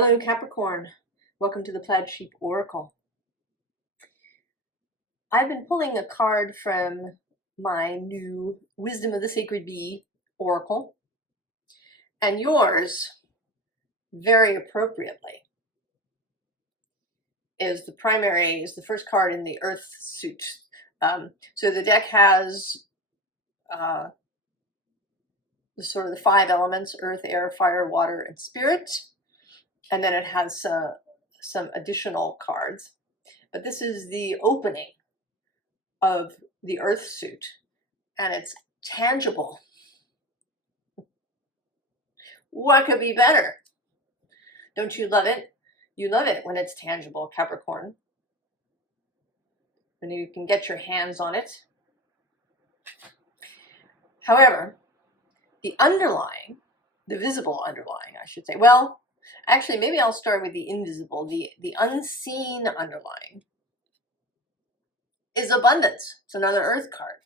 Hello, Capricorn. Welcome to the Plaid Sheep Oracle. I've been pulling a card from my new Wisdom of the Sacred Bee Oracle, and yours, very appropriately, is the first card in the Earth suit. So the deck has the five elements: Earth, Air, Fire, Water, and Spirit, and then it has some additional cards. But this is the opening of the Earth suit, and it's tangible. What could be better? Don't you love it? You love it when it's tangible, Capricorn. When you can get your hands on it. However, the visible underlying, I should say. Well, actually, maybe I'll start with the invisible. The unseen underlying is abundance. It's another Earth card.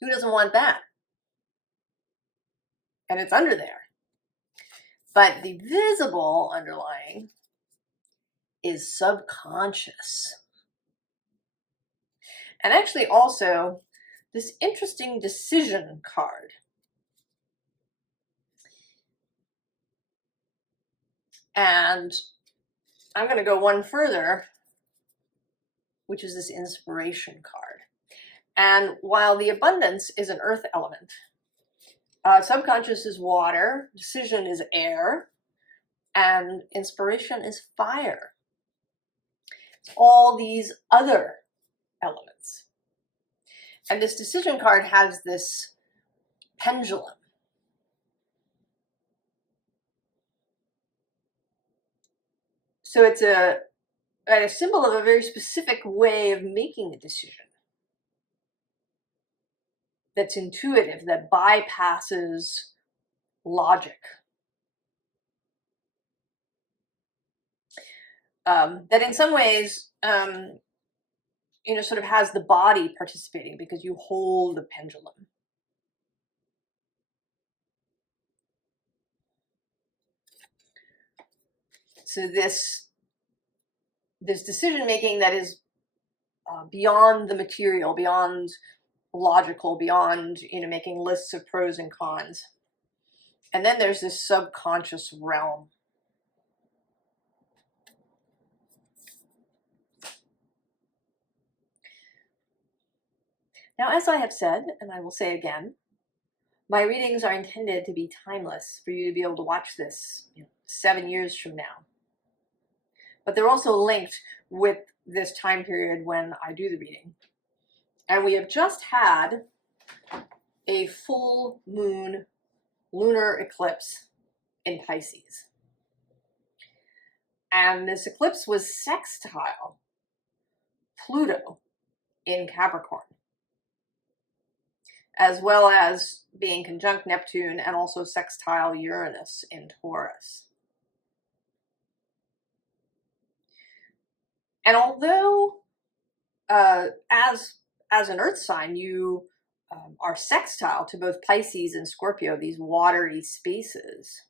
Who doesn't want that? And it's under there. But the visible underlying is subconscious. And actually also this interesting decision card. And I'm going to go one further, which is this inspiration card. And while the abundance is an earth element, subconscious is water, decision is air, and inspiration is fire. It's all these other elements. And this decision card has this pendulum. So it's a symbol of a very specific way of making a decision that's intuitive, that bypasses logic. That in some ways, sort of has the body participating because you hold the pendulum. So this decision making that is beyond the material, beyond logical, beyond making lists of pros and cons. And then there's this subconscious realm. Now, as I have said, and I will say again, my readings are intended to be timeless for you to be able to watch this 7 years from now. But they're also linked with this time period when I do the reading. And we have just had a full moon lunar eclipse in Pisces. And this eclipse was sextile Pluto in Capricorn, as well as being conjunct Neptune and also sextile Uranus in Taurus. And although as an earth sign, you are sextile to both Pisces and Scorpio, these watery spaces,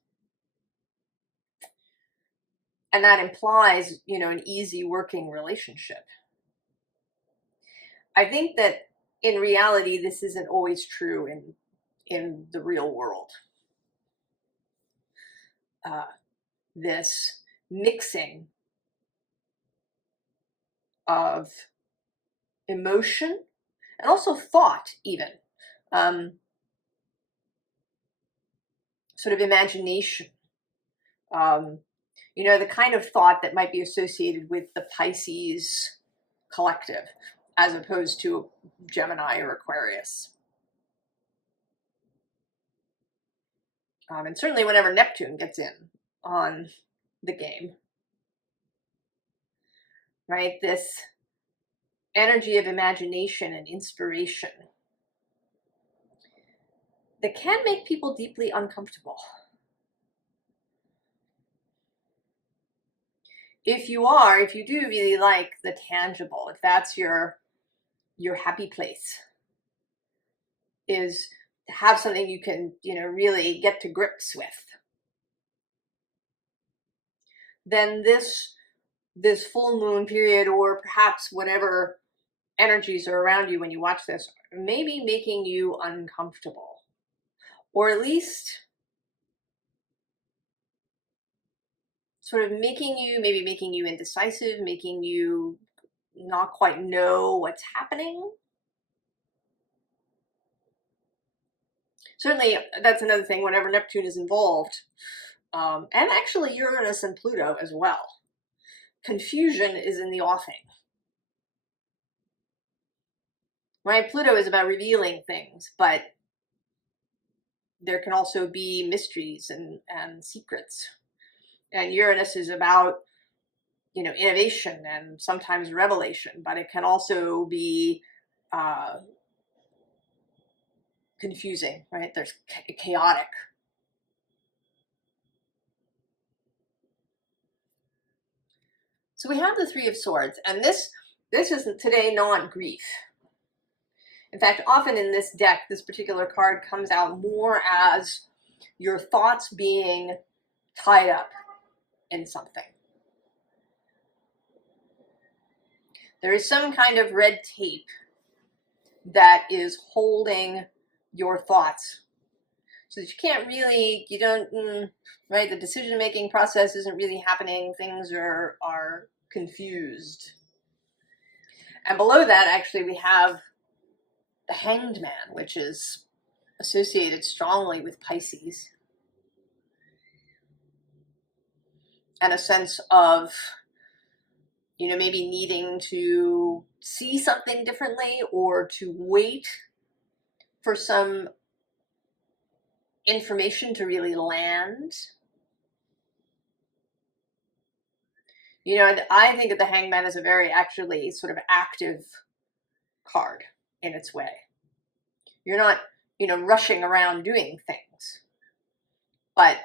and that implies, an easy working relationship. I think that in reality, this isn't always true in the real world. This mixing of emotion and also thought, even sort of imagination, the kind of thought that might be associated with the Pisces collective as opposed to Gemini or Aquarius. And certainly whenever Neptune gets in on the game, right? This energy of imagination and inspiration that can make people deeply uncomfortable. If you do really like the tangible, if that's your happy place, is to have something you can, really get to grips with. then this full moon period, or perhaps whatever energies are around you when you watch this, may be making you uncomfortable, or at least sort of maybe making you indecisive, making you not quite know what's happening. Certainly, that's another thing whenever Neptune is involved, and actually Uranus and Pluto as well. Confusion is in the offing. Right? Pluto is about revealing things, but there can also be mysteries and secrets. And Uranus is about, you know, innovation and sometimes revelation, but it can also be confusing, right? There's chaotic. So we have the Three of Swords, and this is today not grief. In fact, often in this deck, this particular card comes out more as your thoughts being tied up in something. There is some kind of red tape that is holding your thoughts, so that you can't really, you don't, right? The decision-making process isn't really happening. Things are confused. And below that, actually, we have the Hanged Man, which is associated strongly with Pisces, and a sense of, you know, maybe needing to see something differently, or to wait for some information to really land. You know, I think that the Hanged Man is a very actually sort of active card in its way. You're not, you know, rushing around doing things, but,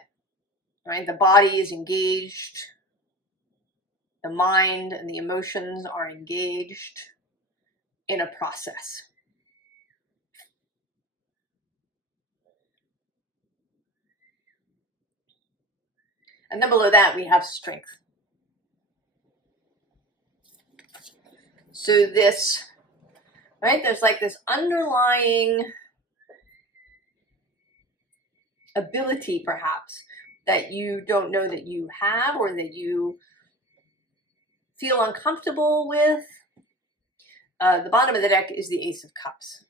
right, the body is engaged, the mind and the emotions are engaged in a process. And then below that, we have Strength. So this, right, there's like this underlying ability, perhaps, that you don't know that you have, or that you feel uncomfortable with. The bottom of the deck is the Ace of Cups.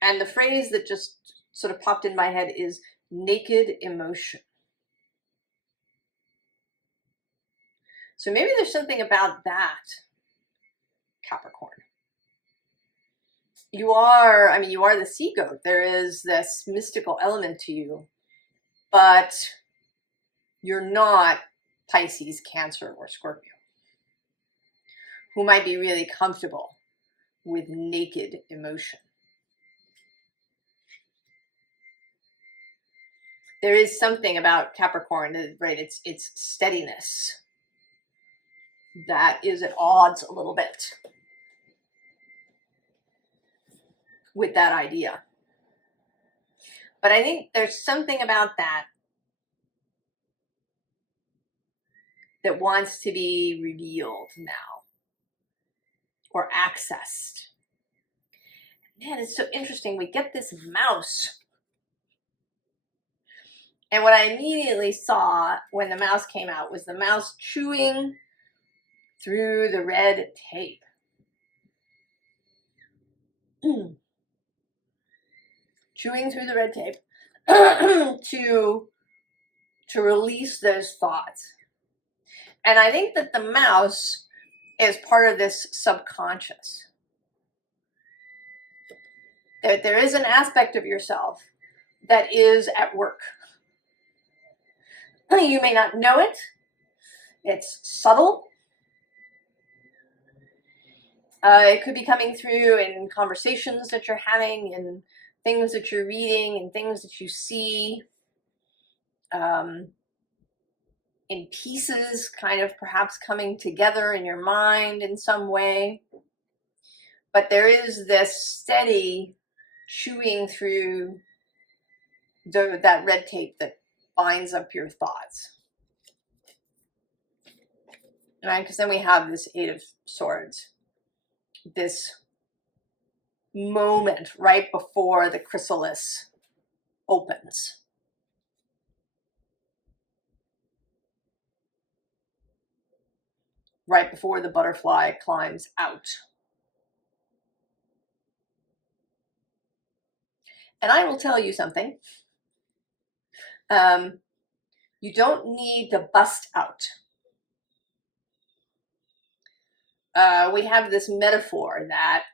And the phrase that just sort of popped in my head is naked emotion. So maybe there's something about that, Capricorn. You are, I mean, you are the sea goat. There is this mystical element to you, but you're not Pisces, Cancer, or Scorpio, who might be really comfortable with naked emotion. There is something about Capricorn, right? It's steadiness that is at odds a little bit with that idea. But I think there's something about that that wants to be revealed now, or accessed. Man, it's so interesting. We get this mouse. And what I immediately saw when the mouse came out was the mouse chewing through the red tape. Chewing through the red tape to release those thoughts. And I think that the mouse is part of this subconscious. There is an aspect of yourself that is at work. You may not know it. It's subtle. It could be coming through in conversations that you're having, and things that you're reading, and things that you see, in pieces, kind of perhaps coming together in your mind in some way. But there is this steady chewing through that red tape that binds up your thoughts. Right? Because then we have this Eight of Swords, this moment right before the chrysalis opens. Right before the butterfly climbs out. And I will tell you something. You don't need to bust out. We have this metaphor that,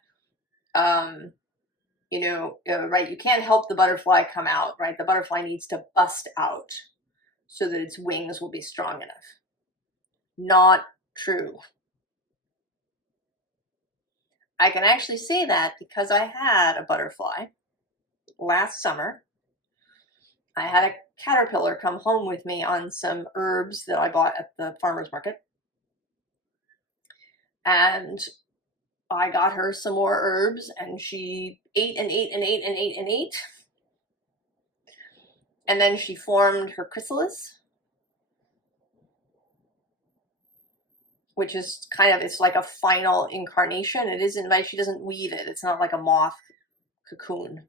you know, right, you can't help the butterfly come out, right? The butterfly needs to bust out so that its wings will be strong enough. Not true. I can actually say that because I had a butterfly last summer. I had a caterpillar come home with me on some herbs that I bought at the farmer's market. And I got her some more herbs, and she ate and ate and ate and ate and ate. And then she formed her chrysalis, which is kind of, it's like a final incarnation. It isn't like, she doesn't weave it. It's not like a moth cocoon.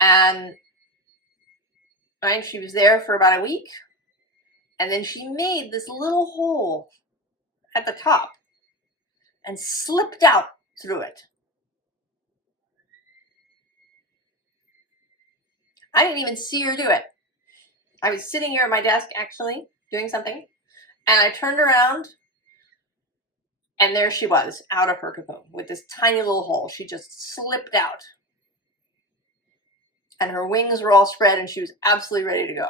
And right, she was there for about a week. And then she made this little hole at the top and slipped out through it. I didn't even see her do it. I was sitting here at my desk actually doing something, and I turned around and there she was out of her cocoon with this tiny little hole. She just slipped out and her wings were all spread and she was absolutely ready to go.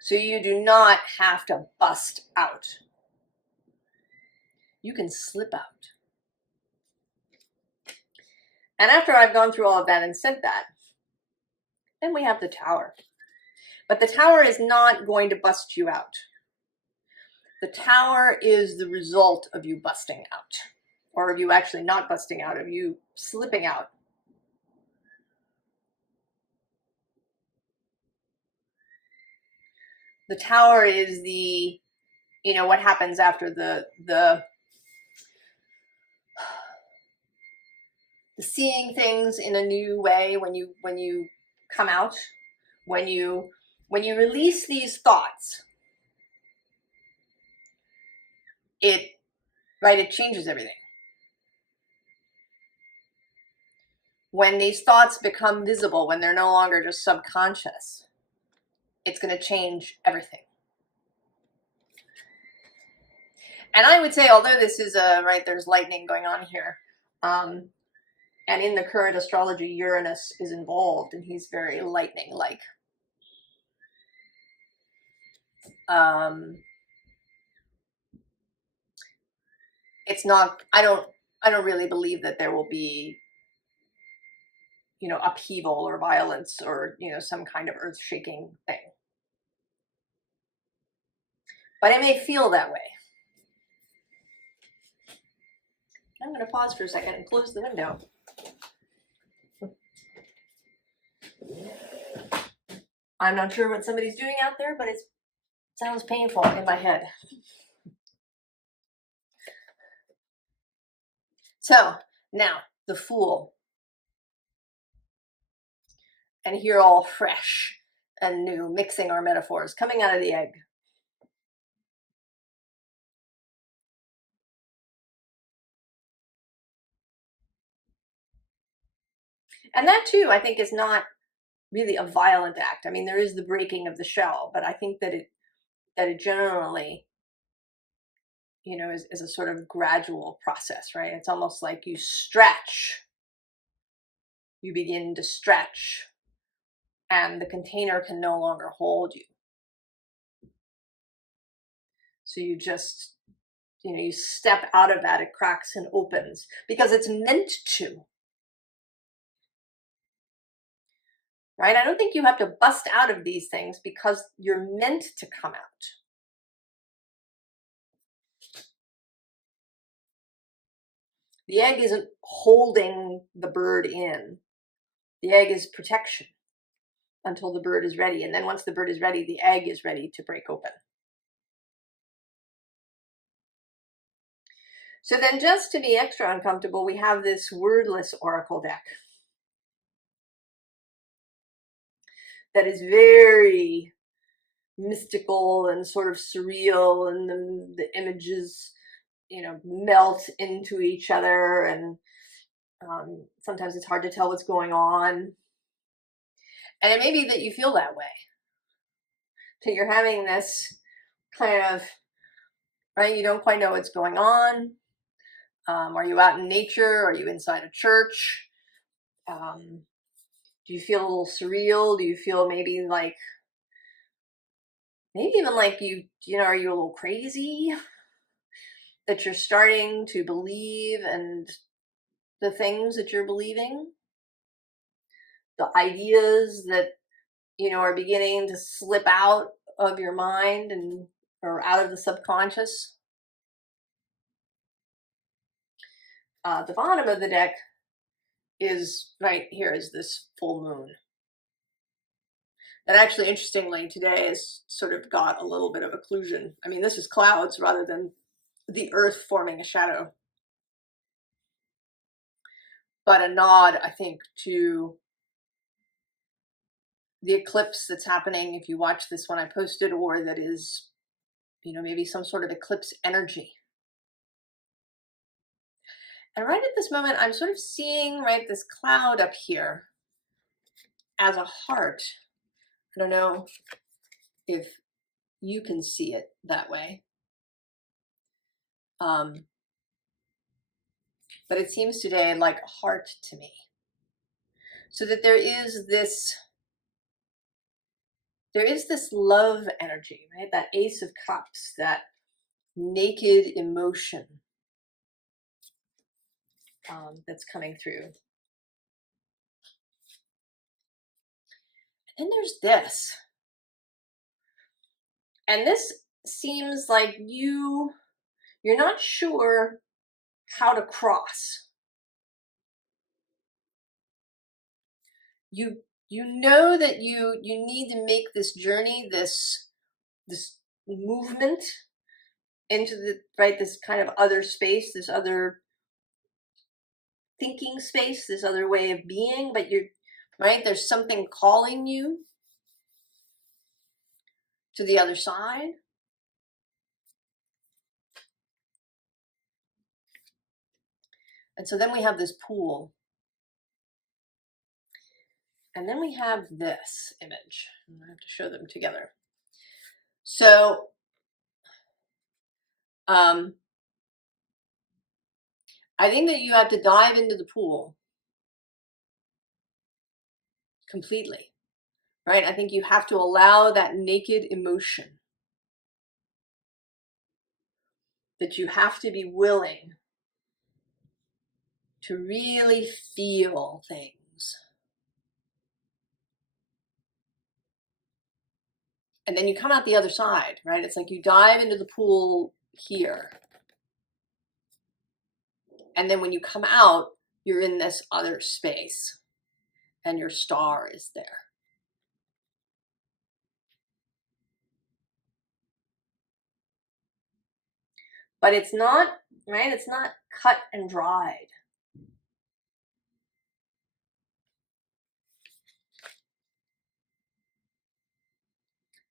So you do not have to bust out. You can slip out. And after I've gone through all of that and said that, then we have the Tower. But the Tower is not going to bust you out. The Tower is the result of you busting out, or of you actually not busting out, of you slipping out. The Tower is the, you know, what happens after the seeing things in a new way when you come out, when you release these thoughts. It changes everything. When these thoughts become visible, when they're no longer just subconscious, it's going to change everything. And I would say, although this is there's lightning going on here, and in the current astrology, Uranus is involved, and he's very lightning-like. It's not. I don't really believe that there will be, you know, upheaval or violence or, you know, some kind of earth-shaking thing. But it may feel that way. I'm going to pause for a second and close the window. I'm not sure what somebody's doing out there, but it sounds painful in my head. So now the Fool. And here all fresh and new, mixing our metaphors, coming out of the egg. And that too, I think, is not really a violent act. I mean, there is the breaking of the shell, but I think that it generally, you know, is a sort of gradual process, right? It's almost like you stretch. You begin to stretch, and the container can no longer hold you. So you just, you know, you step out of that, it cracks and opens because it's meant to. Right? I don't think you have to bust out of these things because you're meant to come out. The egg isn't holding the bird in. The egg is protection until the bird is ready. And then once the bird is ready, the egg is ready to break open. So then, just to be extra uncomfortable, we have this Wordless Oracle deck that is very mystical and sort of surreal, and the images, you know, melt into each other, and sometimes it's hard to tell what's going on. And it may be that you feel that way, that you're having this kind of, right, you don't quite know what's going on. Are you out in nature? Are you inside a church? Do you feel a little surreal? Do you feel maybe even like you know, are you a little crazy? That you're starting to believe and the things that you're believing, the ideas that, you know, are beginning to slip out of your mind and or out of the subconscious. The bottom of the deck is right here is this full moon. And actually, interestingly, today has sort of got a little bit of occlusion. I mean, this is clouds rather than the earth forming a shadow. But a nod, I think, to the eclipse that's happening if you watch this one I posted, or that is, you know, maybe some sort of eclipse energy. And right at this moment, I'm sort of seeing, right, this cloud up here as a heart. I don't know if you can see it that way. But it seems today like a heart to me. So that there is this love energy, right? That Ace of Cups, that naked emotion that's coming through. And then there's this. And this seems like you're not sure how to cross. You know that you need to make this journey, this movement into the this kind of other space, this other thinking space, this other way of being, but there's something calling you to the other side. And so then we have this pool. And then we have this image. I have to show them together. So I think that you have to dive into the pool completely, right? I think you have to allow that naked emotion, that you have to be willing to really feel things. And then you come out the other side, right? It's like you dive into the pool here. And then when you come out, you're in this other space and your star is there. But it's not, right? It's not cut and dried.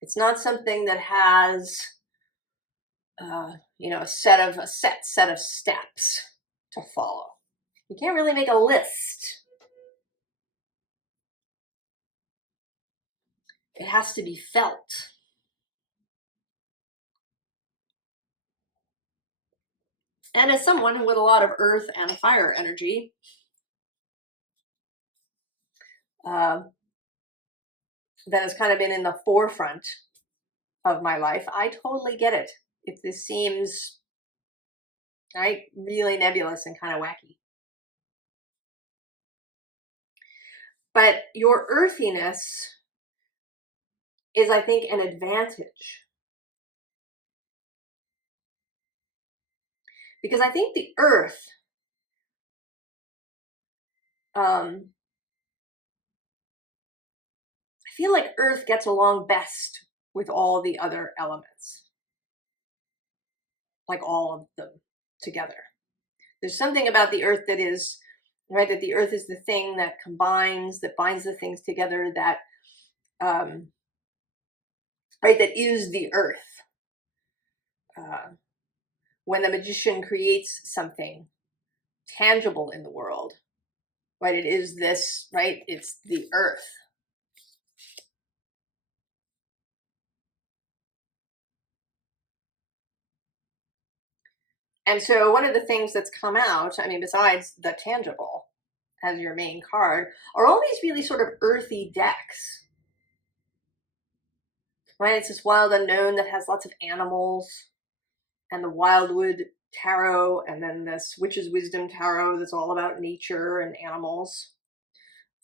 It's not something that has, you know, a set of steps to follow. You can't really make a list. It has to be felt. And as someone with a lot of earth and fire energy, that has kind of been in the forefront of my life, I totally get it. If this seems, right, really nebulous and kind of wacky. But your earthiness is, I think, an advantage. Because I think the earth I feel like Earth gets along best with all the other elements, like all of them together. There's something about the Earth that is, right, that the Earth is the thing that combines, that binds the things together, that, right, that is the Earth. When the magician creates something tangible in the world, right, it is this, right, it's the Earth. And so one of the things that's come out, I mean, besides the tangible as your main card, are all these really sort of earthy decks, right? It's this wild unknown that has lots of animals, and the Wildwood Tarot, and then this Witch's Wisdom Tarot that's all about nature and animals,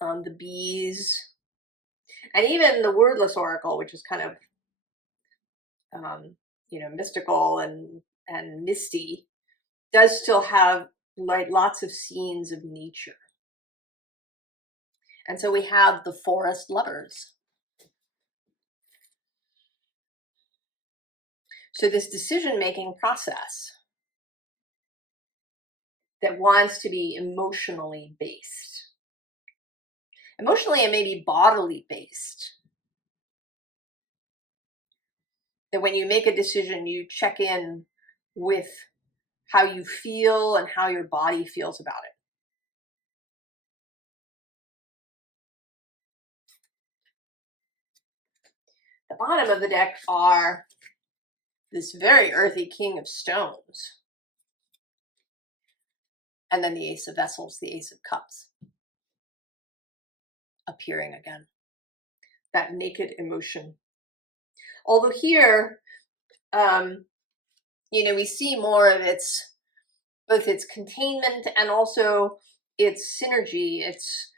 the bees, and even the Wordless Oracle, which is kind of, you know, mystical and misty, does still have like lots of scenes of nature. And so we have the forest lovers. So this decision-making process that wants to be emotionally based. Emotionally and maybe bodily based. That when you make a decision, you check in with how you feel and how your body feels about it. The bottom of the deck are this very earthy King of Stones. And then the Ace of Vessels, the Ace of Cups. Appearing again. That naked emotion. Although here, you know, we see more of its, both its containment and also its synergy, its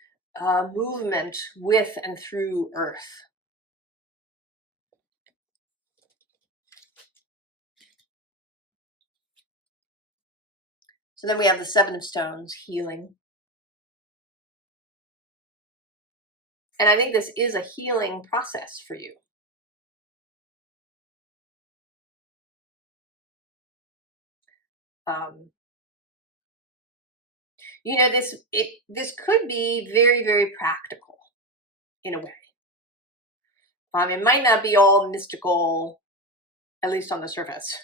movement with and through Earth. So then we have the Seven of Stones, healing. And I think this is a healing process for you. You know, this could be very, very practical in a way. It might not be all mystical, at least on the surface.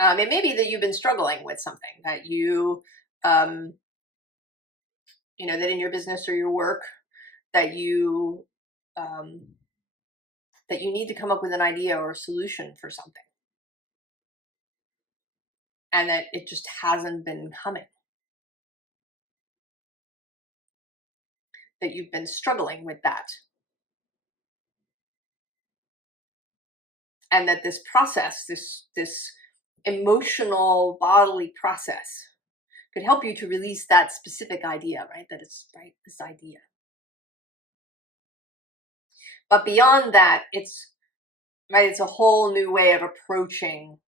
It may be that you've been struggling with something that you, you know, that in your business or your work, that you need to come up with an idea or a solution for something, and that it just hasn't been coming. That you've been struggling with that. And that this process, this emotional bodily process could help you to release that specific idea, right? That it's right, this idea. But beyond that, it's right, it's a whole new way of approaching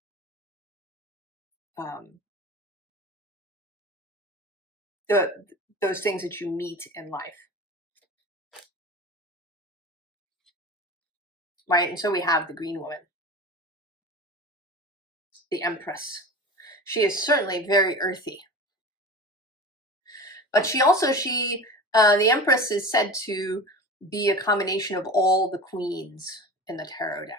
those things that you meet in life. Right? And so we have the Green Woman, the Empress. She is certainly very earthy. But she also, the Empress is said to be a combination of all the queens in the tarot deck.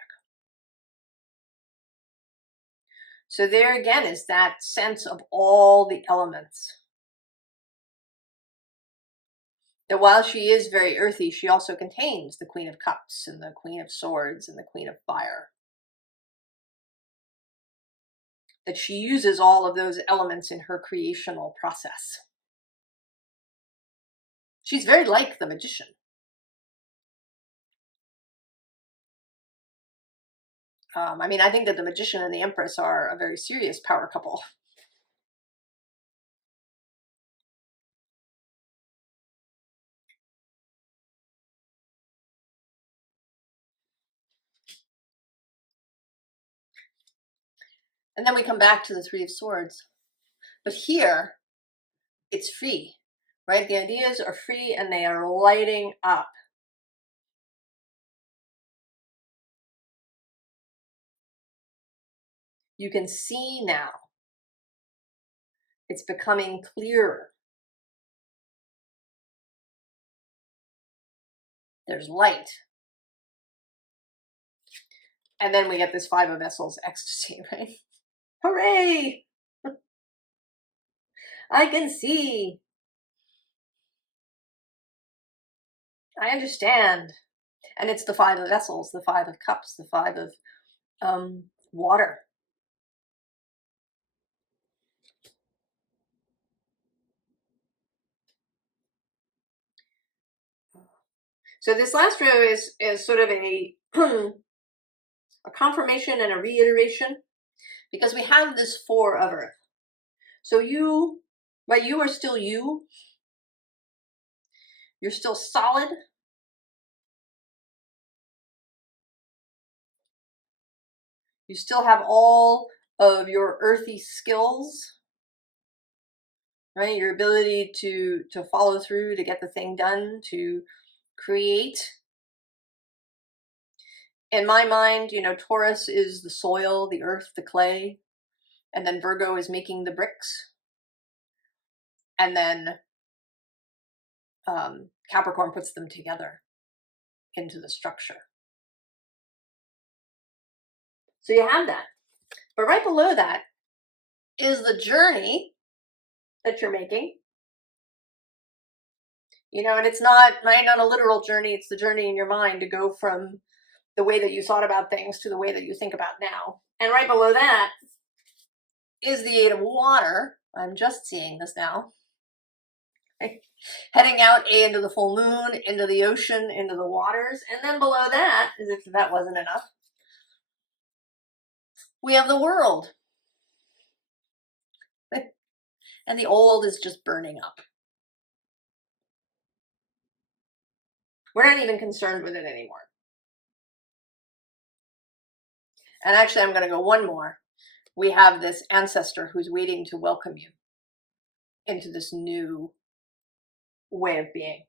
So there again is that sense of all the elements. That while she is very earthy, she also contains the Queen of Cups and the Queen of Swords and the Queen of Fire. That she uses all of those elements in her creational process. She's very like the magician. I mean, I think that the magician and the Empress are a very serious power couple. And then we come back to the Three of Swords. But here, it's free. right? The ideas are free and they are lighting up. You can see now. It's becoming clearer. There's light. And then we get this Five of Vessels ecstasy, right? Hooray! I can see. I understand. And it's the Five of Vessels, the Five of Cups, the Five of water. So this last row is sort of a a confirmation and a reiteration, because we have this Four of Earth. So you, but you are still you. You're still solid. You still have all of your earthy skills, right? Your ability to follow through, to get the thing done, to create. In my mind, you know, Taurus is the soil, the earth, the clay, and then Virgo is making the bricks. And then Capricorn puts them together into the structure. So you have that. But right below that is the journey that you're making. You know, and it's not a literal journey, it's the journey in your mind to go from the way that you thought about things to the way that you think about now. And right below that is the Eight of Water. I'm just seeing this now. Heading out into the full moon, into the ocean, into the waters. And then below that, as if that wasn't enough, we have the world. And the old is just burning up. We're not even concerned with it anymore. And actually, I'm going to go one more. We have this ancestor who's waiting to welcome you into this new way of being.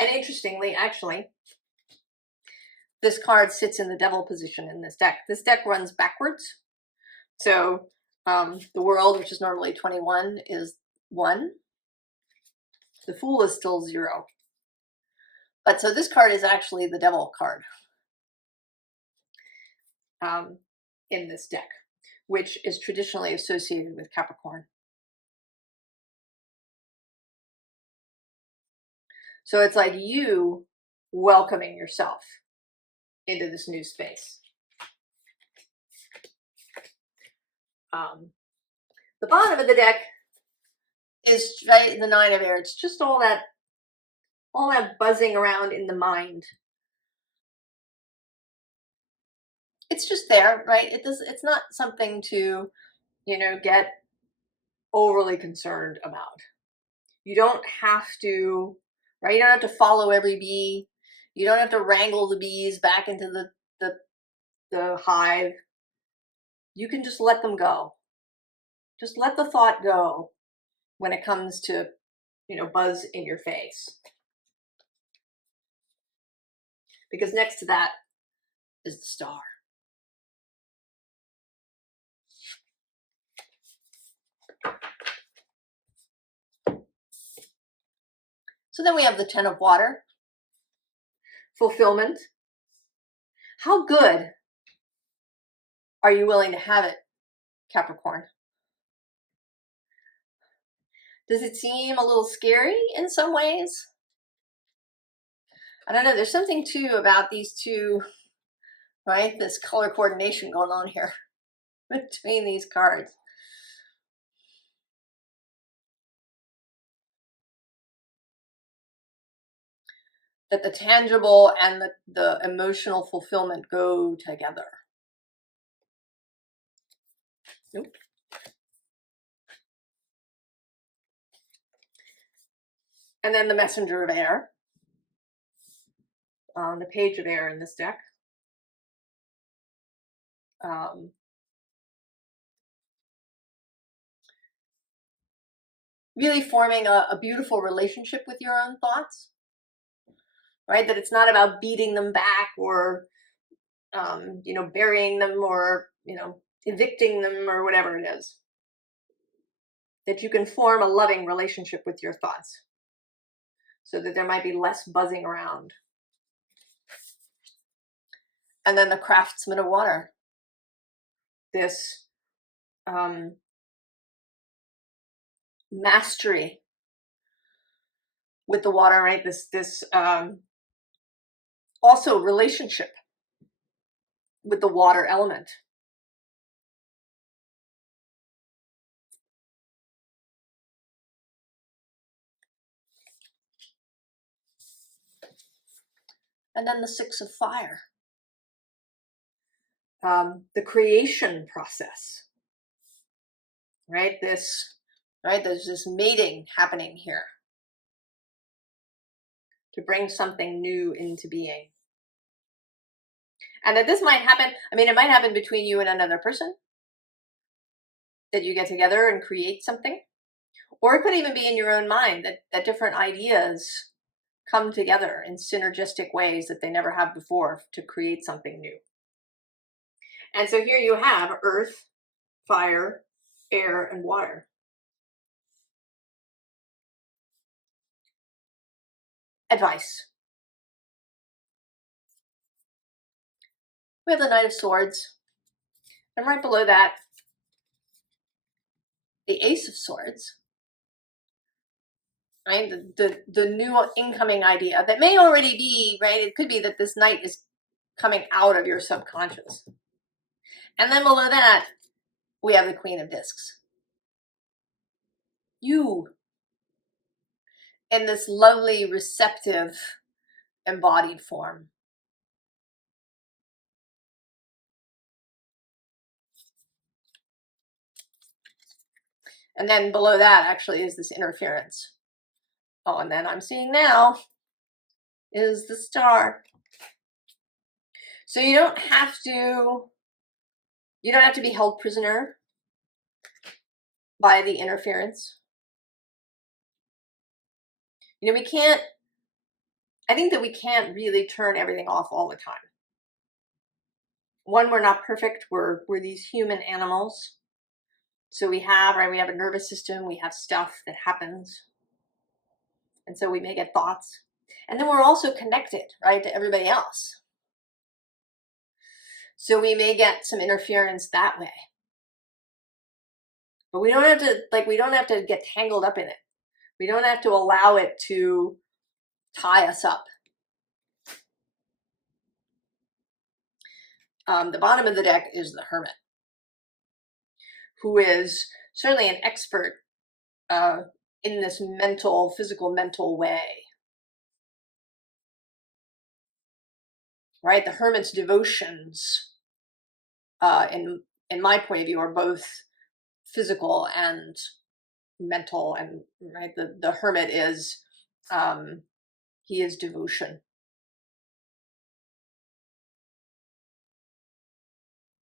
And interestingly, actually, this card sits in the devil position in this deck. This deck runs backwards. So the world, which is normally 21, is 1. The Fool is still 0. But so this card is actually the devil card in this deck, which is traditionally associated with Capricorn. So it's like you welcoming yourself into this new space. The bottom of the deck is right, the Nine of Air. It's just all that buzzing around in the mind. It's just there, right? It's not something to, you know, get overly concerned about. You don't have to, right? You don't have to follow every bee. You don't have to wrangle the bees back into the hive. You can just let them go. Just let the thought go when it comes to, you know, buzz in your face. Because next to that is the star. So then we have the Ten of Water. Fulfillment. How good are you willing to have it, Capricorn? Does it seem a little scary in some ways? I don't know. There's something too about these two, right? This color coordination going on here between these cards. That the tangible and the emotional fulfillment go together. Nope. And then the Messenger of Air. The Page of Air in this deck. really forming a beautiful relationship with your own thoughts, right? That it's not about beating them back or, burying them or, evicting them or whatever it is. That you can form a loving relationship with your thoughts so that there might be less buzzing around. And then the craftsman of water. This mastery with the water, right? This also relationship with the water element. And then the six of fire. The creation process, right? There's this mating happening here to bring something new into being. And that this might happen, it might happen between you and another person, that you get together and create something. Or it could even be in your own mind that different ideas come together in synergistic ways that they never have before to create something new. And so here you have earth, fire, air, and water. Advice. We have the Knight of Swords. And right below that, the Ace of Swords. Right? The new incoming idea that may already be, right? It could be that this knight is coming out of your subconscious. And then below that, we have the Queen of Discs. You, in this lovely, receptive, embodied form. And then below that actually is this interference. Oh, and then I'm seeing now is the Star. So you don't have to be held prisoner by the interference. I think that we can't really turn everything off all the time. One, we're not perfect. We're these human animals. So we have a nervous system, we have stuff that happens. And so we may get thoughts. And then we're also connected, right, to everybody else. So we may get some interference that way. But we don't have to get tangled up in it. We don't have to allow it to tie us up. The bottom of the deck is the Hermit, who is certainly an expert in this physical mental way. Right? The Hermit's devotions, in my point of view, are both physical and mental. And right, the Hermit is he is devotion.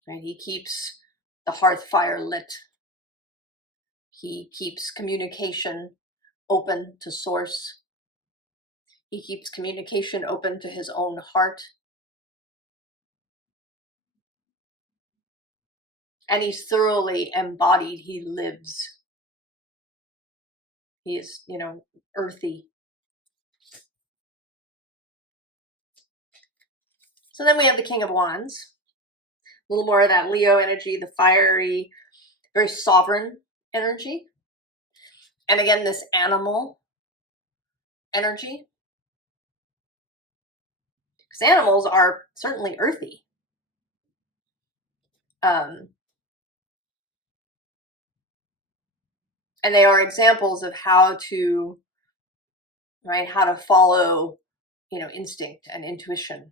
Right? He keeps the hearth fire lit. He keeps communication open to source. He keeps communication open to his own heart. And he's thoroughly embodied. He lives. He is, earthy. So then we have the King of Wands. A little more of that Leo energy, the fiery, very sovereign energy. And again, this animal energy. Because animals are certainly earthy. And they are examples of how to follow, instinct and intuition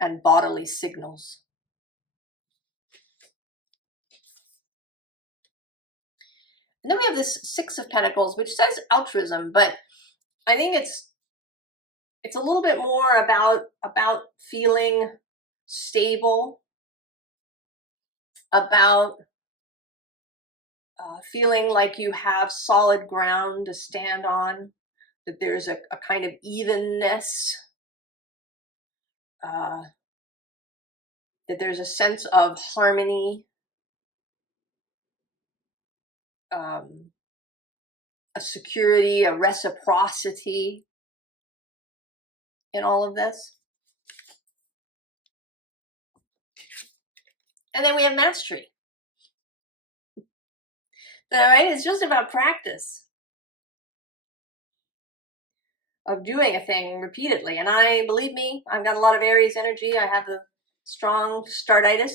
and bodily signals. And then we have this Six of Pentacles, which says altruism, but I think it's a little bit more about feeling stable about feeling like you have solid ground to stand on, that there's a kind of evenness, that there's a sense of harmony, a security, a reciprocity in all of this. And then we have mastery. All right, it's just about practice of doing a thing repeatedly. And believe me, I've got a lot of Aries energy. I have the strong startitis.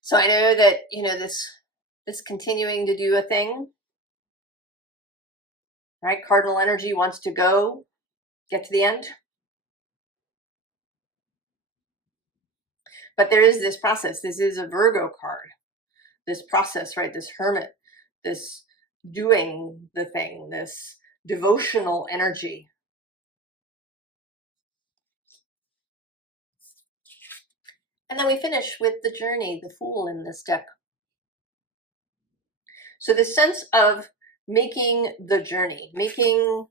So I know that, this continuing to do a thing, right? Cardinal energy wants to get to the end. But there is this process. This is a Virgo card. This process, right? This hermit, this doing the thing, this devotional energy. And then we finish with the journey, the Fool in this deck. So the sense of making the journey, making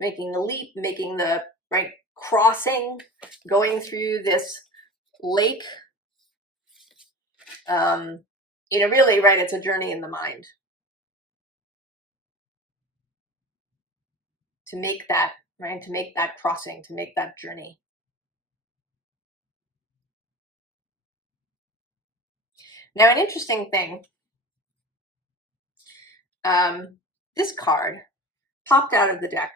the leap, making the right crossing, going through this lake. Really, right, it's a journey in the mind. To make that, right, to make that crossing, to make that journey. Now, an interesting thing, this card popped out of the deck.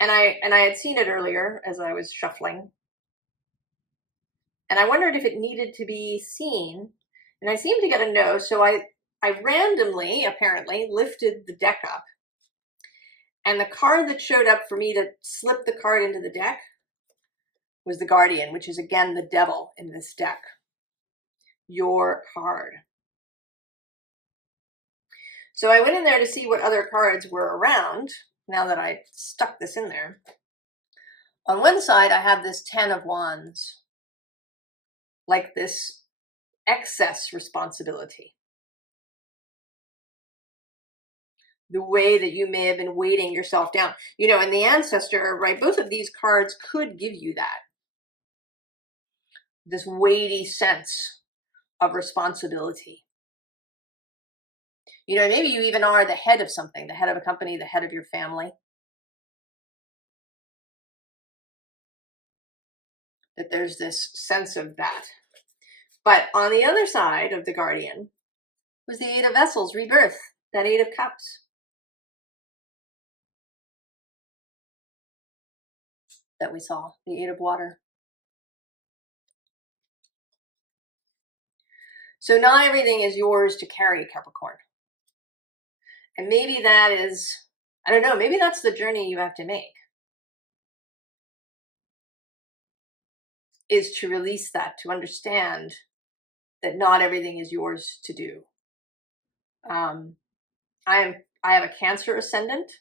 And I had seen it earlier as I was shuffling. And I wondered if it needed to be seen. And I seemed to get a no, so I randomly, apparently, lifted the deck up. And the card that showed up for me to slip the card into the deck was the Guardian, which is, again, the devil in this deck. Your card. So I went in there to see what other cards were around, now that I stuck this in there. On one side, I have this 10 of Wands, like this excess responsibility. The way that you may have been weighting yourself down. And the Ancestor, right, both of these cards could give you that. This weighty sense of responsibility. Maybe you even are the head of something, the head of a company, the head of your family. That there's this sense of that. But on the other side of the Guardian was the Eight of Vessels, rebirth, that Eight of Cups. That we saw, the Eight of Water. So not everything is yours to carry, Capricorn. And maybe that is, I don't know, maybe that's the journey you have to make. Is to release that, to understand that not everything is yours to do. I have a Cancer ascendant,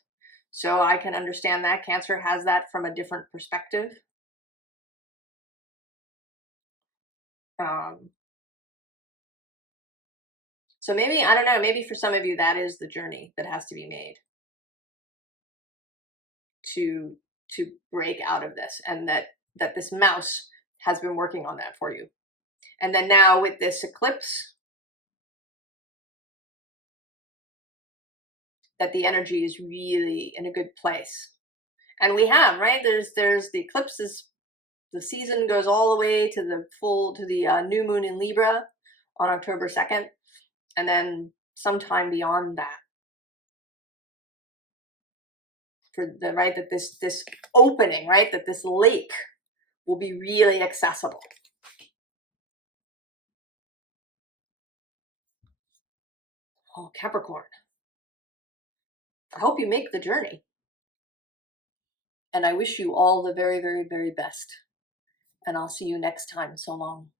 so I can understand that. Cancer has that from a different perspective. So maybe, I don't know, maybe for some of you that is the journey that has to be made to break out of this, and that this mouse has been working on that for you. And then now with this eclipse, that the energy is really in a good place. And we have, right, there's the eclipses, the season goes all the way to the new moon in Libra on October 2nd, and then sometime beyond that, for the, right, that this opening, right, that this lake will be really accessible. Oh, Capricorn, I hope you make the journey. And I wish you all the very, very, very best. And I'll see you next time. So long.